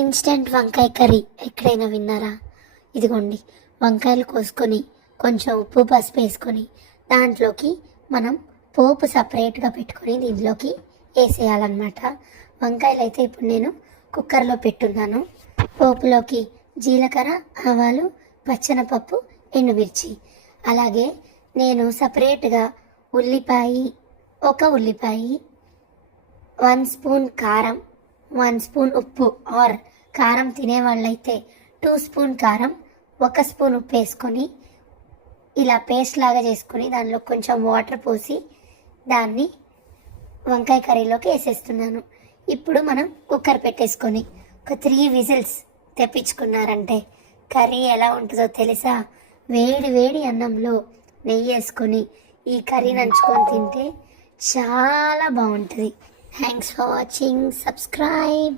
Instant వంకాయ curry ఎక్కడైనా విన్నారా? ఇదిగోండి, వంకాయలు కోసుకొని కొంచెం ఉప్పు పసుపు వేసుకొని దాంట్లోకి మనం పోపు సపరేట్గా పెట్టుకొని దీంట్లోకి వేసేయాలన్నమాట. వంకాయలు అయితే ఇప్పుడు నేను కుక్కర్లో పెట్టున్నాను. పోపులోకి జీలకర్ర, ఆవాలు, పచ్చనపప్పు, ఎండుమిర్చి, అలాగే నేను సపరేట్గా ఒక ఉల్లిపాయ, 1 స్పూన్ కారం, 1 స్పూన్ ఉప్పు, ఆర్ కారం తినేవాళ్ళైతే 2 స్పూన్ కారం, 1 స్పూన్ ఉప్పు వేసుకొని ఇలా పేస్ట్ లాగా చేసుకొని దానిలో కొంచెం వాటర్ పోసి దాన్ని వంకాయ కర్రీలోకి వేసేస్తున్నాను. ఇప్పుడు మనం కుక్కర్ పెట్టేసుకొని ఒక 3 విజిల్స్ తెప్పించుకున్నారంటే కర్రీ ఎలా ఉంటుందో తెలుసా? వేడి వేడి అన్నంలో నెయ్యి వేసుకొని ఈ కర్రీ నంచుకొని తింటే చాలా బాగుంటుంది. Thanks for watching. సబ్స్క్రైబ్.